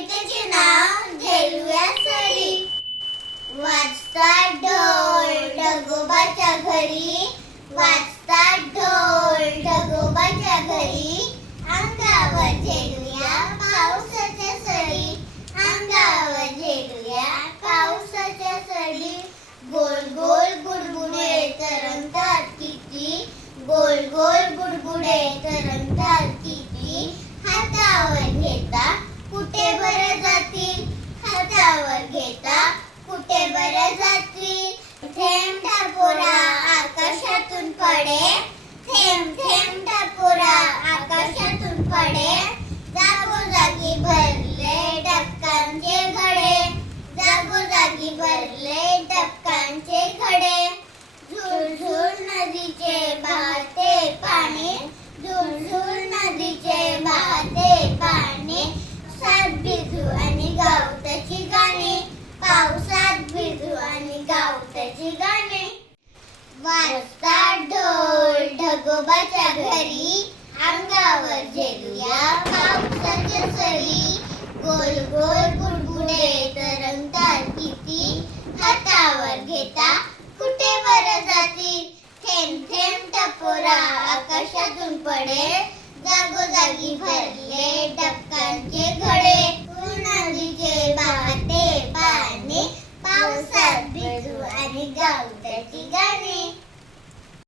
कवितेचे नाव झेलूया सरी. वाजतात ढोल ढगोबाच्या घरी, वाजतात ढोल ढगोबाच्या घरी. अंगावर झेलूया पावसाच्या सरी, अंगावर झेलूया पावसाच्या सरी. गोल गोल बुडबुडे तरंगतात किती, गोल गोल बुडबुडे तरंगतात किती. हातावर घेता कुठे बरं जातील, हातावर घेता कुठे बरं जातील. थेंब टापोरा आकाशातून पडे, थेंब थेंब टापोरा आकाशातून पडे. जागोजागी भरले डबकांचे घडे, जागोजागी भरले डबकांचे घडे. झुळझुळ नदीचे वाहते पाणी, झुळझुळ नदीचे वाहते पाणी. सात भिजू आणि गावताची गाणी, पावसात भिजू आणि गावताची गाणी. वाजतात ढोल ढगोबाच्या घरी, अंगावर झेलूया पावसाच्या सरी. गोल गोल बुडबुडे तरंगतात किती, हातावर घेता कुठे बरं जातील. थेंब थेंब टपोरा आकाशातून पडे, जागोजागी भरले